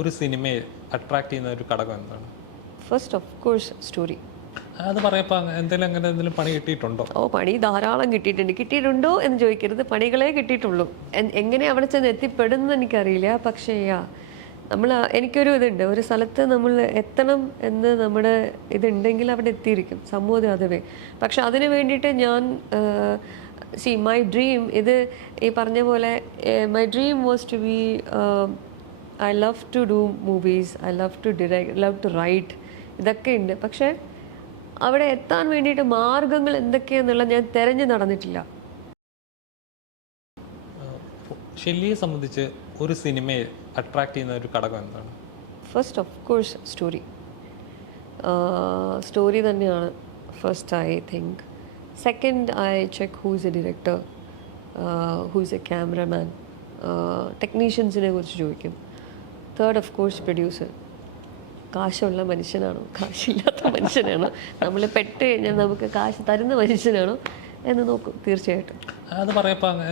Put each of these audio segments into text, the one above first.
ഒരു സിനിമയെ അട്രാക്ട് ചെയ്യുന്ന ഒരു ഘടകം എന്താണ്? ഫസ്റ്റ് ഓഫ് കോഴ്സ് സ്റ്റോറി അത് പറയപ്പോ എന്തെങ്കിലും അങ്ങനെ എന്തെങ്കിലും പണി കിട്ടിയിട്ടുണ്ടോ? ഓ പണി ധാരാളം കിട്ടിയിട്ടുണ്ട്. കിട്ടിയിട്ടുണ്ടോ എന്ന് ചോദിക്കരുത്. പണികളെ കിട്ടിയിട്ടുള്ളൂ. എങ്ങനെ അവിടെ ചെന്ന് എത്തിപ്പെടുന്നു എനിക്കറിയില്ല. പക്ഷേ നമ്മൾ എനിക്കൊരു ഇതുണ്ട്. ഒരു സ്ഥലത്ത് നമ്മൾ എത്തണം എന്ന് നമ്മുടെ ഇതുണ്ടെങ്കിൽ അവിടെ എത്തിയിരിക്കും. സമൂഹം അതുവേ പക്ഷെ അതിന് വേണ്ടിയിട്ട് ഞാൻ സി മൈ ഡ്രീം ഇത് ഈ പറഞ്ഞ പോലെ my dream was to be I love to do movies I love to direct love to write ഇതൊക്കെ ഉണ്ട്. പക്ഷേ അവിടെ എത്താൻ വേണ്ടിയിട്ട് മാർഗങ്ങൾ എന്തൊക്കെയാന്നുള്ള ഞാൻ തിരഞ്ഞു നടന്നിട്ടില്ല. ഷെല്ലിയെ സംബന്ധിച്ച് ഒരു സിനിമയെ അട്രാക്ട് ചെയ്യുന്ന ഒരു ഘടകം എന്താണ്? First of course story story തന്നെയാണ് first I think second I check who's a director who's a cameraman ടെക്നീഷ്യൻസിനെ കുറിച്ച് ചോദിക്കും. തേർഡ് ഓഫ് കോഴ്സ് പ്രൊഡ്യൂസർ കാശുള്ള മനുഷ്യനാണോ? കാശില്ലാത്ത മനുഷ്യനാണോ? നമ്മൾ പെട്ട് കഴിഞ്ഞാൽ നമുക്ക് കാശ് തരുന്ന മനുഷ്യനാണോ എന്ന് നോക്കും തീർച്ചയായിട്ടും. അത്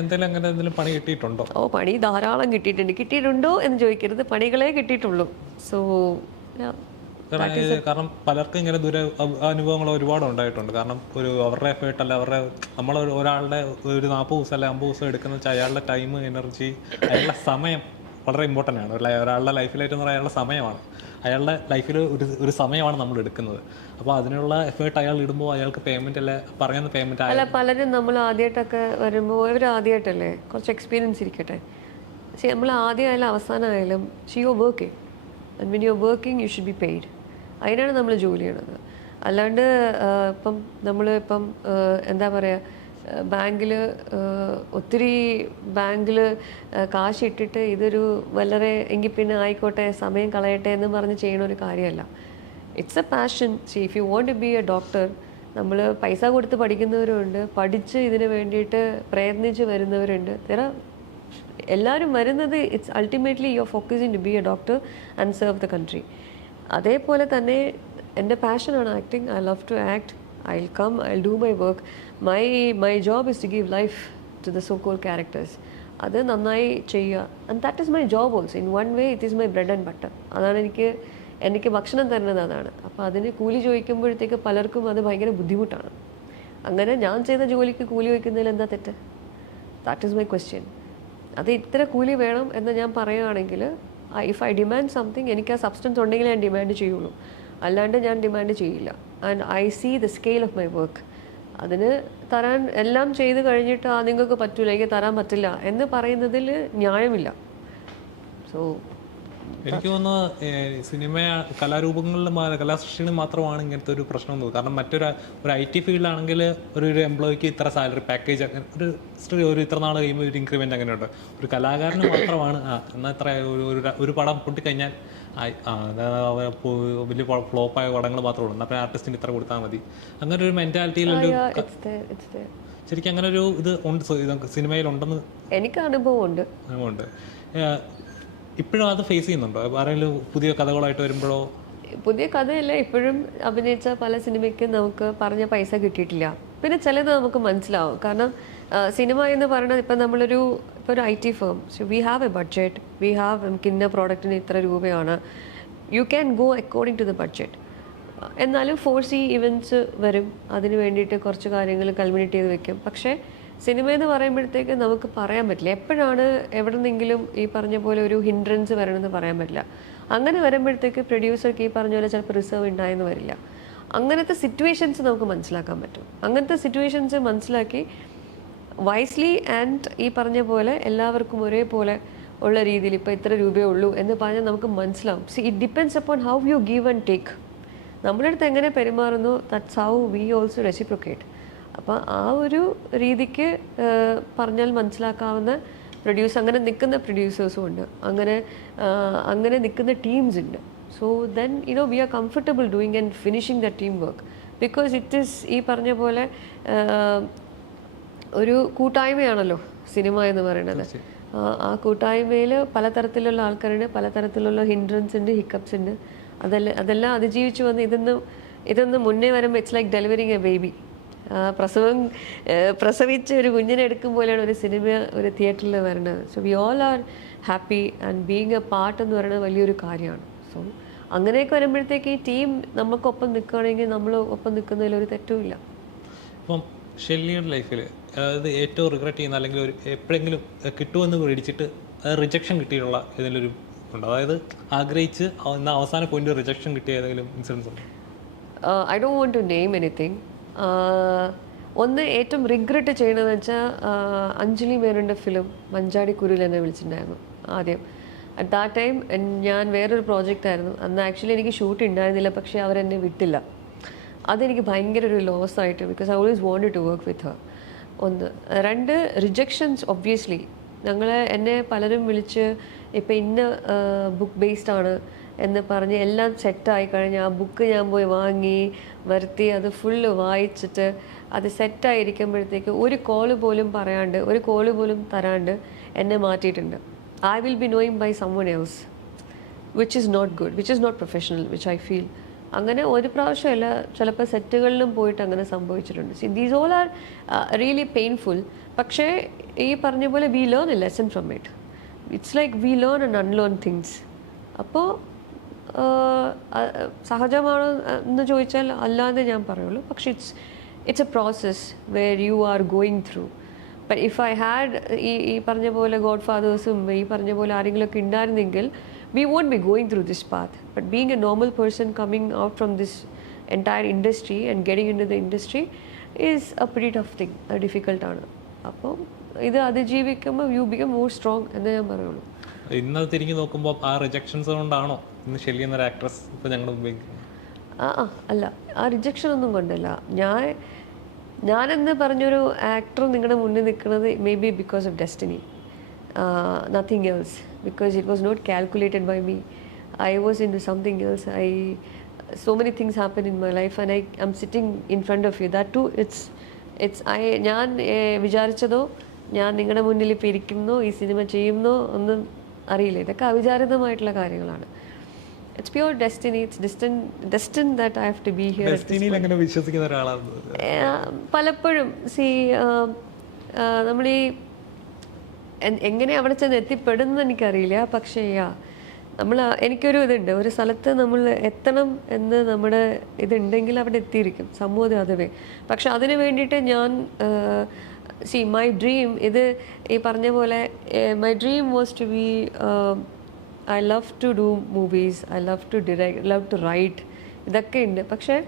എന്തെങ്കിലും അങ്ങനെ എന്തെങ്കിലും പണി കിട്ടിയിട്ടുണ്ടോ? ഓ പണി ധാരാളം കിട്ടിയിട്ടുണ്ട്. കിട്ടിയിട്ടുണ്ടോ എന്ന് ചോദിക്കരുത്. പണികളെ കിട്ടിയിട്ടുള്ളൂ. സോ കാരണം പലർക്കും ഇങ്ങനെ ദുര അനുഭവങ്ങൾ ഒരുപാട് ഉണ്ടായിട്ടുണ്ട്. കാരണം ഒരു അവരുടെ എഫേർട്ട് അല്ല അവരുടെ നമ്മൾ ഒരാളുടെ ഒരു നാൽപ്പത് ദിവസം അല്ലെ അമ്പത് ദിവസം എടുക്കുന്ന വെച്ചാൽ അയാളുടെ ടൈം എനർജി അയാളുടെ സമയം വളരെ ഇമ്പോർട്ടന്റ് ആണ്. ഒരാളുടെ ലൈഫിലേറ്റെന്ന് പറയാൻ അയാളുടെ സമയമാണ്. അയാളുടെ ലൈഫിൽ ഒരു ഒരു സമയമാണ് നമ്മൾ എടുക്കുന്നത്. അപ്പോൾ അതിനുള്ള എഫേർട്ട് അയാൾ ഇടുമ്പോൾ അയാൾക്ക് പേയ്മെന്റ് അല്ലെ? പറയുന്ന പേയ്മെന്റ് അല്ല പലരും നമ്മൾ ആദ്യമായിട്ടൊക്കെ വരുമ്പോൾ ഇവർ ആദ്യമായിട്ടല്ലേ കുറച്ച് എക്സ്പീരിയൻസ് ഇരിക്കട്ടെ. പക്ഷേ നമ്മൾ ആദ്യമായാലും അവസാനമായാലും she you working and when you working you should be paid അതിനാണ് നമ്മൾ ജോലി ചെയ്യണത് അല്ലാണ്ട് ഇപ്പം നമ്മൾ ഇപ്പം എന്താ പറയുക ബാങ്കിൽ ഒത്തിരി ബാങ്കിൽ കാശ് ഇട്ടിട്ട് ഇതൊരു വളരെ എങ്കിൽ പിന്നെ ആയിക്കോട്ടെ സമയം കളയട്ടെ എന്ന് പറഞ്ഞ് ചെയ്യണ ഒരു കാര്യമല്ല. It's a passion see if you want to be a doctor നമ്മൾ പൈസ കൊടുത്ത് പഠിക്കുന്നവരുണ്ട് പഠിച്ച് ഇതിന് വേണ്ടിയിട്ട് പ്രയത്നിച്ച് വരുന്നവരുണ്ട്. തെറ എല്ലാവരും വരുന്നത് it's ultimately your focusing to be a doctor and serve the country അതേപോലെ തന്നെ എന്റെ പാഷനാണ് acting I love to act I come, I'll do my work. My, my job is to give life to the so called characters. അത് നന്നായി ചെയ്യുക. And that is my job also in one way it is my bread and butter അതാണ് എനിക്ക് എനിക്ക് ഭക്ഷണം തരുന്നത് അതാണ്. അപ്പോൾ അതിന് കൂലി ചോദിക്കുമ്പോഴത്തേക്ക് പലർക്കും അത് ഭയങ്കര ബുദ്ധിമുട്ടാണ്. അങ്ങനെ ഞാൻ ചെയ്ത ജോലിക്ക് കൂലി വയ്ക്കുന്നതിൽ എന്താ തെറ്റ്? ദാറ്റ് ഈസ് മൈ ക്വസ്റ്റ്യൻ അത് ഇത്ര കൂലി വേണം എന്ന് ഞാൻ പറയുകയാണെങ്കിൽ ഇഫ് ഐ ഡിമാൻഡ് സംതിങ് എനിക്ക് ആ സബ്സ്റ്റൻസ് ഉണ്ടെങ്കിൽ ഞാൻ ഡിമാൻഡ് ചെയ്യുള്ളൂ. അല്ലാണ്ട് ഞാൻ ഡിമാൻഡ് ചെയ്യില്ല. And I see the scale of my work അതിന് തരാൻ എല്ലാം ചെയ്ത് കഴിഞ്ഞിട്ട് ആ നിങ്ങൾക്ക് പറ്റൂല എനിക്ക് തരാൻ പറ്റില്ല എന്ന് പറയുന്നതിൽ ന്യായമില്ല. സോ എനിക്ക് തോന്നുന്നു സിനിമ കലാരൂപങ്ങളിലും മാ- കലാസൃഷ്ടികളിലും മാത്രമാണ് ഇങ്ങനത്തെ ഒരു പ്രശ്നം തോന്നുന്നത് കാരണം മറ്റൊരു ഒരു ഐ ടി ഫീൽഡാണെങ്കിൽ ഒരു ഒരു എംപ്ലോയിക്ക് ഇത്ര സാലറി പാക്കേജ് അങ്ങനെ ഒരു ഒരു ഇത്ര നാൾ കഴിയുമ്പോൾ ഒരു ഇൻക്രിമെന്റ് അങ്ങനെയുണ്ട്. ഒരു കലാകാരന് മാത്രമാണ് ആ എന്നാൽ ഇത്ര ഒരു ഒരു പടം പൊട്ടിക്കഴിഞ്ഞാൽ വലിയ ഫ്ലോപ്പായ പടങ്ങൾ മാത്രമേ ഉള്ളൂ. എന്നാൽ ആർട്ടിസ്റ്റിന് ഇത്ര കൊടുത്താൽ മതി. അങ്ങനെ ഒരു മെന്റാലിറ്റിയിലൊരു. ശരിക്കും അങ്ങനെ ഒരു ഇത് ഉണ്ട് സിനിമയിൽ ഉണ്ടെന്ന് എനിക്ക് അനുഭവമുണ്ട്. ഉണ്ട് ഇപ്പോഴും അത് ഫേസ് ചെയ്യുന്നുണ്ടോ? ആരെങ്കിലും പുതിയ കഥകളായിട്ട് വരുമ്പോഴോ? പുതിയ കഥയല്ല ഇപ്പോഴും അഭിനയിച്ച പല സിനിമയ്ക്കും നമുക്ക് പറഞ്ഞ പൈസ കിട്ടിയിട്ടില്ല. പിന്നെ ചിലത് നമുക്ക് മനസ്സിലാവും. കാരണം സിനിമ എന്ന് പറയുന്നത് ഇപ്പം നമ്മളൊരു ഇപ്പോൾ ഒരു I T firm. So we have a budget we have നമുക്ക് ഇന്ന പ്രോഡക്റ്റിന് ഇത്ര രൂപയാണ്. You can go according to the budget എന്നാലും ഫോഴ്സി ഇവന്റ്സ് വരും. അതിന് വേണ്ടിയിട്ട് കുറച്ച് കാര്യങ്ങൾ കൽമിനേറ്റ് ചെയ്ത് വെക്കും. പക്ഷേ സിനിമ എന്ന് പറയുമ്പോഴത്തേക്ക് നമുക്ക് പറയാൻ പറ്റില്ല. എപ്പോഴാണ് എവിടെ നിന്നെങ്കിലും ഈ പറഞ്ഞ പോലെ ഒരു ഹിൻഡ്രൻസ് വരണമെന്ന് പറയാൻ പറ്റില്ല. അങ്ങനെ വരുമ്പോഴത്തേക്ക് പ്രൊഡ്യൂസർക്ക് ഈ പറഞ്ഞ പോലെ ചിലപ്പോൾ റിസർവ് ഉണ്ടായെന്ന് വരില്ല. അങ്ങനത്തെ സിറ്റുവേഷൻസ് നമുക്ക് മനസ്സിലാക്കാൻ പറ്റും. അങ്ങനത്തെ സിറ്റുവേഷൻസ് മനസ്സിലാക്കി വൈസ്ലി ആൻഡ് ഈ പറഞ്ഞ പോലെ എല്ലാവർക്കും ഒരേപോലെ ഉള്ള രീതിയിൽ ഇപ്പോൾ ഇത്ര രൂപയേ ഉള്ളൂ എന്ന് പറഞ്ഞാൽ നമുക്ക് മനസ്സിലാവും. See it depends upon how you give and take നമ്മുടെ അടുത്ത് എങ്ങനെ പെരുമാറുന്നു that's how we also reciprocate അപ്പോൾ ആ ഒരു രീതിക്ക് പറഞ്ഞാൽ മനസ്സിലാക്കാവുന്ന പ്രൊഡ്യൂസ് അങ്ങനെ നിൽക്കുന്ന പ്രൊഡ്യൂസേഴ്സും ഉണ്ട്. അങ്ങനെ അങ്ങനെ നിൽക്കുന്ന ടീംസ് ഉണ്ട്. So then you know we are comfortable doing and finishing the team work because it is ഈ പറഞ്ഞ പോലെ ഒരു കൂട്ടായ്മയാണല്ലോ സിനിമ എന്ന് പറയുന്നത്. ആ, കൂട്ടായ്മയിൽ പലതരത്തിലുള്ള ആൾക്കാരുണ്ട് പലതരത്തിലുള്ള ഹിൻഡ്രൻസ് ഉണ്ട് ഹിക്കപ്സ് ഉണ്ട്. അതെല്ലാം അതെല്ലാം അതിജീവിച്ച് വന്ന് ഇതൊന്ന് ഇതൊന്ന് മുന്നേ വരുമ്പോൾ it's like delivering a baby പ്രസവം പ്രസവിച്ച് ഒരു കുഞ്ഞിനെ എടുക്കും പോലെയാണ് ഒരു സിനിമ ഒരു തിയേറ്ററിൽ വരുന്നത്. So we all are happy and being a part എന്ന് പറയുന്നത് വലിയൊരു കാര്യമാണ്. സോ അങ്ങനെയൊക്കെ വരുമ്പോഴത്തേക്ക് ഈ ടീം നമുക്കൊപ്പം നിൽക്കുകയാണെങ്കിൽ നമ്മൾ ഒപ്പം നിൽക്കുന്നതിൽ ഒരു തെറ്റുമില്ല അപ്പം ഷെല്ലിയുടെ ലൈഫിൽ അതായത് ഏറ്റവും റിഗ്രറ്റ് ചെയ്യുന്ന അല്ലെങ്കിൽ ഒരു എപ്പോഴെങ്കിലും കിട്ടുമെന്ന് മേടിച്ചിട്ട് റിജക്ഷൻ കിട്ടിയിട്ടുള്ള ഏതെങ്കിലും ഒരു ഉണ്ടോ അതായത് ആഗ്രഹിച്ച് എന്നാൽ അവസാന പോയിന്റ് റിജക്ഷൻ കിട്ടിയ ഏതെങ്കിലും ഇൻസിഡൻസ് ഉണ്ടോ? I do want to name anything ഒന്ന് ഏറ്റവും റിഗ്രറ്റ് ചെയ്യണമെന്ന് വെച്ചാൽ അഞ്ജലി മേനോന്റെ ഫിലിം മഞ്ചാടി കുരുൽ എന്നെ വിളിച്ചിട്ടുണ്ടായിരുന്നു ആദ്യം. അറ്റ് ദാറ്റ് ടൈം ഞാൻ വേറൊരു പ്രോജക്റ്റ് ആയിരുന്നു. അന്ന് ആക്ച്വലി എനിക്ക് ഷൂട്ട് ഉണ്ടായിരുന്നില്ല പക്ഷേ അവരെന്നെ വിട്ടില്ല. അതെനിക്ക് ഭയങ്കര ഒരു ലോസ് ആയിട്ട് because I always wanted to work with her ഒന്ന്. രണ്ട് റിജക്ഷൻസ് ഒബ്വിയസ്ലി ഞങ്ങൾ എന്നെ പലരും വിളിച്ച് ഇപ്പം ഇന്ന ബുക്ക് ബേസ്ഡ് ആണ് എന്ന് പറഞ്ഞ് എല്ലാം സെറ്റായി കഴിഞ്ഞ് ആ ബുക്ക് ഞാൻ പോയി വാങ്ങി വരുത്തി അത് ഫുള്ള് വായിച്ചിട്ട് അത് സെറ്റായിരിക്കുമ്പോഴത്തേക്ക് ഒരു കോൾ പോലും പറയാണ്ട് ഒരു കോൾ പോലും തരാണ്ട് എന്നെ മാറ്റിയിട്ടുണ്ട്. I will be knowing by someone else which is not good which is not professional which I feel അങ്ങനെ ഒരു പ്രാവശ്യമല്ല ചിലപ്പോൾ സെറ്റുകളിലും പോയിട്ട് അങ്ങനെ സംഭവിച്ചിട്ടുണ്ട്. See these all are really painful പക്ഷേ ഈ പറഞ്ഞ പോലെ we learn a lesson from it it's like we learn and unlearn things അപ്പോൾ സഹജമാണോ എന്ന് ചോദിച്ചാൽ അല്ലാതെ ഞാൻ പറയുള്ളൂ. പക്ഷേ it's it's a process where you are going through if I had ഈ ഈ പറഞ്ഞ പോലെ ഗോഡ് ഫാദേഴ്സും ഈ പറഞ്ഞ പോലെ ആരെങ്കിലുമൊക്കെ ഉണ്ടായിരുന്നെങ്കിൽ we won't be going through this But but being a normal person coming out this this entire industry and getting into the industry is a thing, tough thing ഡിഫിക്കൽട്ടാണ് അപ്പോൾ ഇത് അതിജീവിക്കുമ്പോൾ യു ബിക്കം മോർ സ്ട്രോങ് എന്നേ ഞാൻ പറയുള്ളൂ. ഇന്നത് തിരിഞ്ഞു നോക്കുമ്പോൾ ആ റിജക്ഷൻസ് കൊണ്ടാണോ ഇന്ന് ഷെല്ലി എന്നൊരു ആക്ട്രസ് ഇപ്പോൾ ഞങ്ങളുടെ മുമ്പിൽ ആ ആ അല്ല ആ റിജക്ഷൻ ഒന്നും കൊണ്ടല്ല. ഞാൻ ഞാനെന്ന് പറഞ്ഞൊരു ആക്ടർ നിങ്ങളുടെ മുന്നിൽ നിൽക്കുന്നത് maybe because of destiny nothing else because it was not calculated by me I was into something else I so many things happen in my life and I I'm sitting in front of you that too it's it's I ഞാൻ വിചാരിച്ചതോ ഞാൻ നിങ്ങളുടെ മുന്നിൽ ഇപ്പോൾ ഇരിക്കുന്നോ ഈ cinema ചെയ്യുന്നോ ഒന്നും അറിയില്ല. ഇതൊക്കെ അവിചാരിതമായിട്ടുള്ള കാര്യങ്ങളാണ്. It's pure destiny it's destine destine that I have to be here വിശ്വസിക്കുന്ന ഒരാളാണ്. പലപ്പോഴും സി നമ്മൾ ഈ എങ്ങനെ അവിടെ ചെന്ന് എത്തിപ്പെടുന്നു എനിക്കറിയില്ല. പക്ഷേ യാ നമ്മൾ എനിക്കൊരു ഇതുണ്ട്. ഒരു സ്ഥലത്ത് നമ്മൾ എത്തണം എന്ന് നമ്മുടെ ഇതുണ്ടെങ്കിൽ അവിടെ എത്തിയിരിക്കും സമൂഹം അതുവേ. പക്ഷെ അതിന് വേണ്ടിയിട്ട് ഞാൻ സി മൈ ഡ്രീം ഇത് ഈ പറഞ്ഞ പോലെ my dream was to be I love to do movies I love to direct love to write ഇതൊക്കെ ഉണ്ട്. പക്ഷേ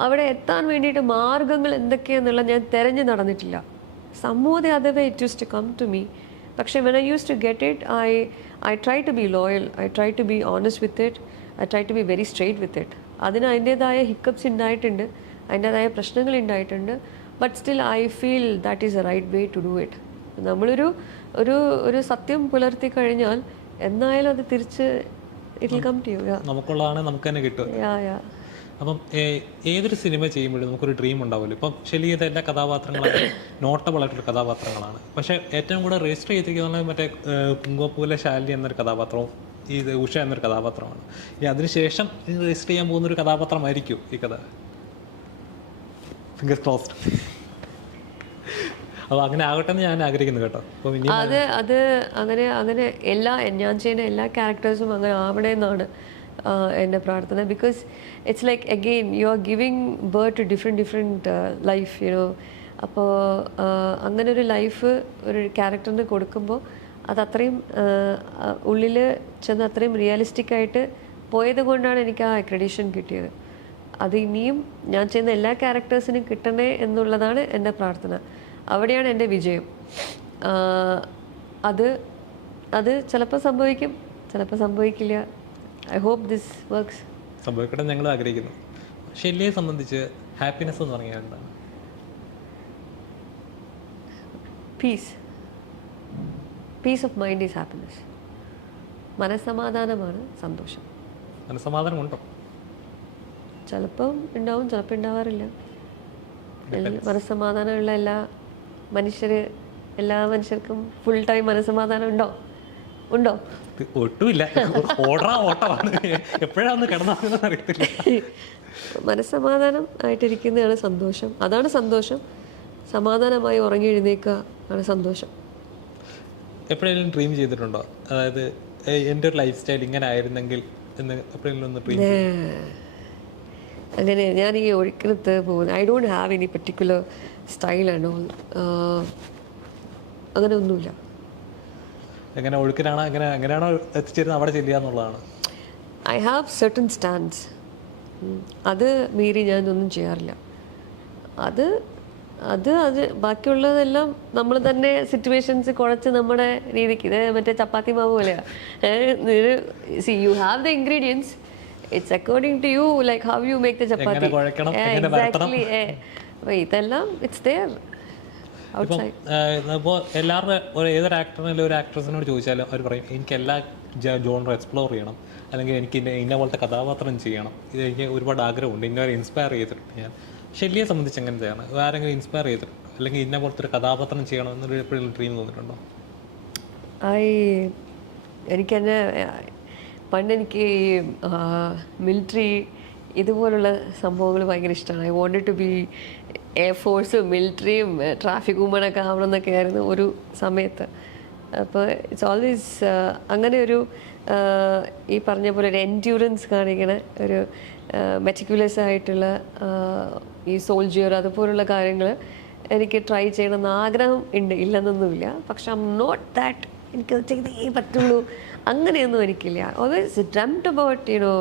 അവിടെ എത്താൻ വേണ്ടിയിട്ട് മാർഗങ്ങൾ എന്തൊക്കെയാന്നുള്ള ഞാൻ തിരഞ്ഞു നടന്നിട്ടില്ല. സമൂഹത്തെ അതവേ it used to come to me പക്ഷേ when I used to get it I I try to be loyal I try to be honest with it I try to be very straight with it അതിന് അതിന്റേതായ hiccups ഉണ്ടായിട്ടുണ്ട് അതിന്റേതായ പ്രശ്നങ്ങൾ ഉണ്ടായിട്ടുണ്ട് but still I feel that is a right way to do it നമ്മളൊരു ഒരു ഒരു സത്യം പുലർത്തി കഴിഞ്ഞാൽ എന്നായാലും അത് തിരിച്ച് it will come to yeah നമുക്കുള്ളതാണ് നമുക്ക് തന്നെ കിട്ടും യാ യാ അപ്പം ഏതൊരു സിനിമ ചെയ്യുമ്പോഴും നമുക്കൊരു ഡ്രീം ഉണ്ടാവുമല്ലോ. ഇപ്പം ഷെലി ചെയ്ത എല്ലാ നോട്ടബിൾ ആയിട്ടുള്ള കഥാപാത്രങ്ങളാണ്. പക്ഷേ ഏറ്റവും കൂടെ രജിസ്റ്റർ ചെയ്തിരിക്കുന്നത് മറ്റേ പുങ്കോപ്പൂലെ ശാലി എന്നൊരു കഥാപാത്രവും ഈ ഉഷ എന്നൊരു കഥാപാത്രമാണ് ഈ അതിനുശേഷം രജിസ്റ്റർ ചെയ്യാൻ പോകുന്ന ഒരു കഥാപാത്രമായിരിക്കും ഈ കഥ. ഫിംഗേഴ്സ് ക്ലോസ്ഡ് അപ്പോൾ അങ്ങനെ ആകട്ടെ എന്ന് ഞാൻ ആഗ്രഹിക്കുന്നു കേട്ടോ. ഇനി അത് അത് അങ്ങനെ അങ്ങനെ എല്ലാ ഞാൻ ചെയ്യുന്ന എല്ലാ ക്യാരക്ടേഴ്സും അങ്ങനെ ആവണേ എന്നാണ് എന്റെ പ്രാർത്ഥന because it's like again you are giving birth to different different life you know അപ്പോൾ അങ്ങനെ ഒരു ലൈഫ് ഒരു ക്യാരക്ടറിന് കൊടുക്കുമ്പോൾ അത് അത്രയും ഉള്ളിൽ ചെന്ന് അത്രയും റിയലിസ്റ്റിക് ആയിട്ട് പോയത് കൊണ്ടാണ് എനിക്ക് ആ അക്രഡീഷൻ കിട്ടിയത്. അത് ഇനിയും ഞാൻ ചെയ്യുന്ന എല്ലാ ക്യാരക്ടേഴ്സിനും കിട്ടണേ എന്നുള്ളതാണ് എന്റെ പ്രാർത്ഥന. അവിടെയാണ് എന്റെ വിജയം. അത് അത് ചിലപ്പോൾ സംഭവിക്കും ചിലപ്പോൾ സംഭവിക്കില്ല. ഐ ഹോപ്പ് ദിസ് വർക്ക്സ് സംഭവിക്കട്ടെ ഞങ്ങൾ ആഗ്രഹിക്കുന്നു. ഷെല്ലിയെ സംബന്ധിച്ച് ഹാപ്പിനെസ് എന്ന് പറഞ്ഞാൽ എന്താണ്? Peace peace of mind is happiness മനസ്സമാധാനമാണ് സന്തോഷം. മനസ്സമാധാനം ഉണ്ടോ ചിലപ്പം ഉണ്ടാവും ചിലപ്പോൾ ഉണ്ടാവാറില്ല. മനസ്സമാധാനമുള്ള എല്ലാ മനുഷ്യർ എല്ലാ മനുഷ്യർക്കും ഫുൾ ടൈം മനസ്സമാധാനം ഉണ്ടോ? ഉണ്ടോ? ഒട്ടുമില്ല. ഓടാ ഓട്ടമാണ്. എപ്പോഴാണ് കിടന്നു അറിയത്തില്ല. മനസ്സമാധാനം ആയിട്ടിരിക്കുന്നതാണ് സന്തോഷം. അതാണ് സന്തോഷം. സമാധാനമായി ഉറങ്ങി എഴുന്നേക്കുക ആണ് സന്തോഷം. എപ്പോഴെങ്കിലും ഡ്രീം ചെയ്തിട്ടുണ്ടോ? അതായത് എന്റെ ഒരു ലൈഫ് സ്റ്റൈൽ ഇങ്ങനെ ആയിരുന്നെങ്കിൽ എന്ന് എപ്പോഴെങ്കിലും ഒന്ന് ഡ്രീം അങ്ങനെ ഞാൻ ഈ ഒഴുക്കിനത്ത് പോകുന്നു I don't have any particular style and all അങ്ങനെ ഒന്നുമില്ല. എങ്ങനെ ഒഴുക്കിനാണ് എങ്ങനെ എങ്ങനെയാണോ എത്തിച്ചേരുന്നത് അവിടെ ചെല്ലുക എന്നുള്ളതാണ്. ഐ ഹാവ് സെർട്ടൺ സ്റ്റാൻഡ്സ് അത് മീറി ഞാൻ ഒന്നും ചെയ്യാറില്ല. അത് അത് അത് ബാക്കിയുള്ളതെല്ലാം നമ്മൾ തന്നെ സിറ്റുവേഷൻസ് കുറച്ച് നമ്മുടെ രീതിക്ക് ഇത് മറ്റേ ചപ്പാത്തി മാവ് പോലെയാണ് see you have the ingredients it's according to you like how you make the chapati. Exactly ഇതെല്ലാം ഇറ്റ്സ് ദെയർ ഇപ്പം ഔട്ട്സൈഡ് ഇപ്പോൾ എല്ലാവരുടെ ഒരു ഏതൊരു ആക്ടറിനും ഒരു ആക്ട്രസിനോട് ചോദിച്ചാലും അവർ പറയും എനിക്ക് എല്ലാ ജോണറും എക്സ്പ്ലോർ ചെയ്യണം. അല്ലെങ്കിൽ എനിക്ക് ഇന്ന ഇന്ന പോലത്തെ കഥാപാത്രം ചെയ്യണം. ഇത് എനിക്ക് ഒരുപാട് ആഗ്രഹമുണ്ട്. ഇന്നവരെ ഇൻസ്പയർ ചെയ്തിട്ടുണ്ട് ഞാൻ. ഷെല്ലിയെ സംബന്ധിച്ച് എങ്ങനത്തെയാണ് ആരെങ്കിലും ഇൻസ്പയർ ചെയ്തിട്ടുണ്ട്? അല്ലെങ്കിൽ ഇന്ന പോലത്തെ ഒരു കഥാപാത്രം ചെയ്യണം എന്നൊരു എപ്പോഴും ഡ്രീം തോന്നിയിട്ടുണ്ടോ ഐ എനിക്ക് തന്നെ പണ്ട് എനിക്ക് ഈ മിലിറ്ററി ഇതുപോലുള്ള സംഭവങ്ങൾ ഭയങ്കര ഇഷ്ടമാണ്. ഐ വോണ്ടഡ് ടു ബി എയർഫോഴ്സും മിലിറ്ററിയും ട്രാഫിക് വുമണൊക്കെ ആവണമെന്നൊക്കെ ആയിരുന്നു ഒരു സമയത്ത്. അപ്പോൾ ഇറ്റ്സ് ഓൾവേസ് അങ്ങനെ ഒരു ഈ പറഞ്ഞ പോലെ ഒരു എൻഡ്യൂറൻസ് കാണിക്കണ ഒരു മെറ്റിക്കുലസ് ആയിട്ടുള്ള ഈ സോൾജിയർ അതുപോലുള്ള കാര്യങ്ങൾ എനിക്ക് ട്രൈ ചെയ്യണമെന്ന് ആഗ്രഹം ഉണ്ട്. ഇല്ലെന്നൊന്നുമില്ല. പക്ഷെ ഐ എം നോട്ട് ദാറ്റ് എനിക്ക് ചെയ്തേ പറ്റുള്ളൂ. അങ്ങനെയൊന്നും എനിക്കില്ല. Always drummed about you know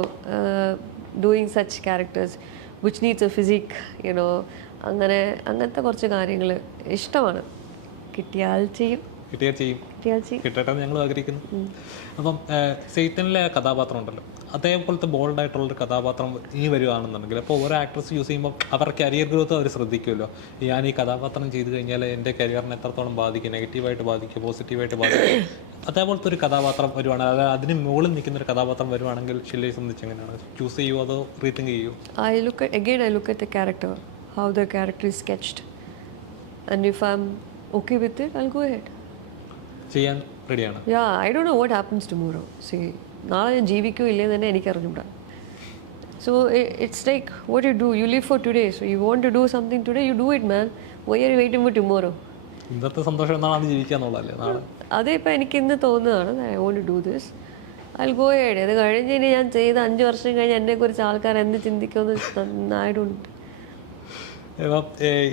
doing such characters which needs a physique you know അങ്ങനെ അങ്ങനത്തെ കുറച്ച് കാര്യങ്ങൾ ഇഷ്ടമാണ്. കിട്ടിയാൽ ചെയ്യും. കിട്ടിയാൽ ചെയ്യും. കിട്ടട്ടെ ഞങ്ങൾ ആഗ്രഹിക്കുന്നു. അപ്പം സെയ്ത്തനിലെ കഥാപാത്രം ഉണ്ടല്ലോ. അതേപോലത്തെ ബോൾഡ് ആയിട്ടുള്ള ഒരു കഥാപാത്രം ഇനി വരുവാണെന്നുണ്ടെങ്കിൽ അപ്പോൾ ഓരോ ആക്ട്രസ് യൂസ് ചെയ്യുമ്പോൾ അവർ കരിയർ ഗ്രോത്ത് അവർ ശ്രദ്ധിക്കുമല്ലോ. ഞാൻ ഈ കഥാപാത്രം ചെയ്തു കഴിഞ്ഞാൽ എന്റെ കരിയറിനെ എത്രത്തോളം ബാധിക്കും? നെഗറ്റീവായിട്ട് ബാധിക്കും പോസിറ്റീവായിട്ട് ബാധിക്കും? അതേപോലത്തെ ഒരു കഥാപാത്രം വരുവാണെങ്കിൽ അതായത് അതിന് മുകളിൽ നിൽക്കുന്ന ഒരു കഥാപാത്രം വരുവാണെങ്കിൽ ഷില്ലയെ സംബന്ധിച്ച് എങ്ങനെയാണ്? ചൂസ് ചെയ്യുമോ അതോ റീത്തിങ് ചെയ്യുമോ I look at I look at the character how the character is sketched and if I am okay with it I go ahead. ചെയ്യാൻ റെഡിയാണ് yeah I do know what happens tomorrow see നാളെ ഞാൻ ജീവിക്കൂ ഇല്ലേ തന്നെ എനിക്ക് അറിഞ്ഞൂടാ so it's like what you do you live for today so you want to do something today you do it man why are you waiting for tomorrow ഇന്നത്തെ സന്തോഷം എന്നാണ് ജീവിക്കുക എന്നുള്ളതല്ലേ നാളെ? അതേ ഇപ്പം എനിക്ക് ഇന്ന് തോന്നുന്നതാണ് I want to do this I go head അത് കഴിഞ്ഞ് ഇനി ഞാൻ ചെയ്ത അഞ്ച് വർഷം കഴിഞ്ഞ് എന്നെക്കുറിച്ച് ആൾക്കാർ എന്ത് ചിന്തിക്കുമെന്ന് ഐ ഡോണ്ട് ഇപ്പം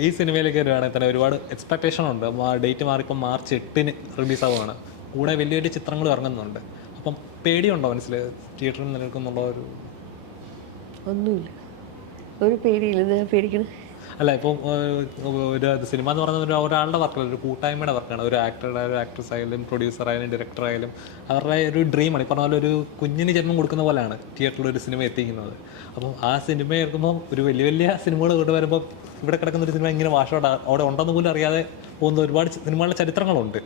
ഈ സിനിമയിലേക്ക് വരുവാണെങ്കിൽ തന്നെ ഒരുപാട് എക്സ്പെക്ടേഷൻ ഉണ്ട്. ഡേറ്റ് മാറിപ്പോൾ മാർച്ച് എട്ടിന് റിലീസ് ആവുകയാണ് കൂടെ വലിയ വലിയ ചിത്രങ്ങൾ ഇറങ്ങുന്നുണ്ട്. അപ്പം പേടിയുണ്ടോ മനസ്സിൽ തിയേറ്ററിൽ നിലനിൽക്കുന്നുള്ള ഒരു ഒന്നുമില്ല. ഒരു പേടിയില്ല. പേടിക്കണം? അല്ല ഇപ്പം ഒരു സിനിമ എന്ന് പറയുന്നത് ഒരു ഒരാളുടെ വർക്കല്ല ഒരു കൂട്ടായ്മയുടെ വർക്കാണ്. ഒരു ആക്ടറുടെ ഒരു ആക്ട്രസ് ആയാലും പ്രൊഡ്യൂസർ ആയാലും ഡയറക്ടർ ആയാലും അവരുടെ ഒരു ഡ്രീമാണ് ഈ പറഞ്ഞ പോലെ ഒരു കുഞ്ഞിന് ജന്മം കൊടുക്കുന്ന പോലെയാണ് തിയേറ്ററിൽ ഒരു സിനിമ എത്തിക്കുന്നത് അപ്പം ആ സിനിമ എടുക്കുമ്പോൾ ഒരു വലിയ വലിയ സിനിമകൾ കൊണ്ടുവരുമ്പോൾ ഇവിടെ കിടക്കുന്ന ഒരു സിനിമ ഇങ്ങനെ വാഷോട്ട് അവിടെ ഉണ്ടെന്ന് പോലും അറിയാതെ പോകുന്ന ഒരുപാട് സിനിമകളുടെ ചരിത്രങ്ങളുണ്ട്.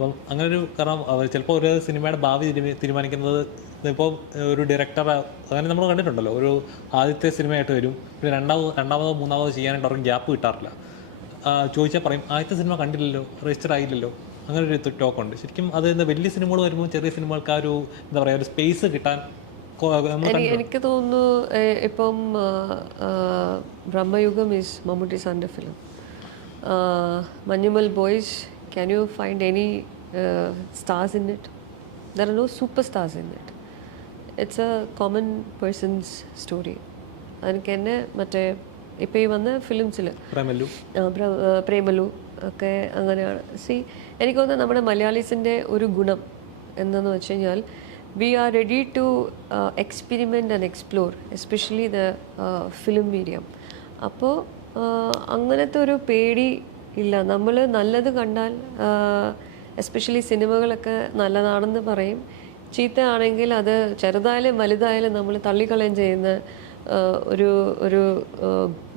അപ്പം അങ്ങനെ ഒരു കാരണം അവർ ചിലപ്പോൾ ഒരു സിനിമയുടെ ഭാവി തീരുമാ- തീരുമാനിക്കുന്നത് ഇപ്പോൾ ഒരു ഡയറക്ടർ അങ്ങനെ നമ്മൾ കണ്ടിട്ടുണ്ടല്ലോ. ഒരു ആദ്യത്തെ സിനിമയായിട്ട് വരും പിന്നെ രണ്ടാമത് രണ്ടാമതോ മൂന്നാമതോ ചെയ്യാനായിട്ട് അവർക്ക് ഗ്യാപ്പ് കിട്ടാറില്ല. ചോദിച്ചാൽ പറയും ആദ്യത്തെ സിനിമ കണ്ടില്ലല്ലോ രജിസ്റ്റർ ആയില്ലല്ലോ. അങ്ങനെ ഒരു ടോക്ക് ഉണ്ട്. ശരിക്കും അത് എന്താ വലിയ സിനിമകൾ വരുമ്പോൾ ചെറിയ സിനിമകൾക്ക് ആ ഒരു എന്താ പറയുക ഒരു സ്പേസ് കിട്ടാൻ എനിക്ക് തോന്നുന്നു ഇപ്പം ബ്രഹ്മയുഗം ഈസ് മമ്മൂട്ടി സാറിന്റെ film Manjummel Boys can you find any stars in it there are no super stars in it it's a common persons story അതെനിക്ക് എന്നെ മറ്റേ ഇപ്പോൾ ഈ വന്ന ഫിലിംസിൽ പ്രേമലു ഒക്കെ അങ്ങനെയാണ്. സി എനിക്ക് തോന്നുന്നത് നമ്മുടെ മലയാളീസിന്റെ ഒരു ഗുണം എന്തെന്ന് വെച്ച് കഴിഞ്ഞാൽ we are ready to experiment and explore especially the film medium അപ്പോൾ അങ്ങനത്തെ ഒരു പേടി ഇല്ല നമ്മൾ നല്ലത് കണ്ടാൽ എസ്പെഷ്യലി സിനിമകളൊക്കെ നല്ലതാണെന്ന് പറയും. ചീത്ത ആണെങ്കിൽ അത് ചെറുതായാലും വലുതായാലും നമ്മൾ തള്ളിക്കളയും ചെയ്യുന്ന ഒരു ഒരു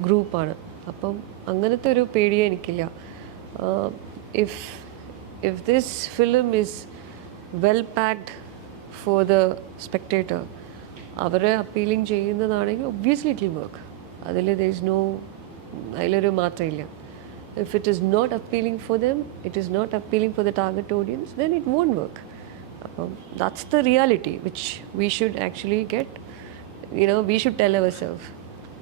ഗ്രൂപ്പാണ്. അപ്പം അങ്ങനത്തെ ഒരു പേടിയേ എനിക്കില്ല. If if this film is well packed for the spectator അവരെ അപ്പീലിംഗ് ചെയ്യുന്നതാണെങ്കിൽ ഒബ്വിയസ്ലി ഇറ്റ് വിൽ വർക്ക് അതിൽ ദർ ഇസ് നോ അതിലൊരു മാറ്റമില്ല. It is not appealing for them it is not appealing for the target audience then it won't work അപ്പം that's the reality which we should actually get you know we should tell our self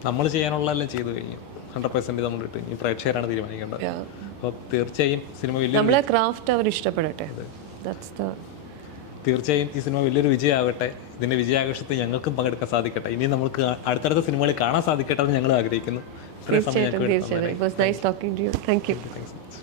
നമ്മൾ ചെയ്യാനുള്ളതെല്ലാം ചെയ്തു കഴിഞ്ഞു. Hundred percent നമ്മൾ ഇട്ട് ഈ പ്രേക്ഷകരാണ് തീരുമാനിക്കേണ്ടത്. Yeah. അപ്പോൾ തീർച്ചയായും സിനിമ വലിയ നമ്മളെ ക്രാഫ്റ്റ് അവർ ഇഷ്ടപ്പെടട്ടെ. തീർച്ചയായും ഈ സിനിമ വലിയൊരു വിജയമാകട്ടെ. ഇതിന്റെ വിജയാഘോഷത്തിൽ ഞങ്ങൾക്കും പങ്കെടുക്കാൻ സാധിക്കട്ടെ. ഇനി നമുക്ക് അടുത്തടുത്ത സിനിമകളിൽ കാണാൻ സാധിക്കട്ടെ എന്ന് ഞങ്ങൾ ആഗ്രഹിക്കുന്നു. തീർച്ചയായിട്ടും തീർച്ചയായിട്ടും. It was nice talking to you thank you ഞങ്ങൾക്ക്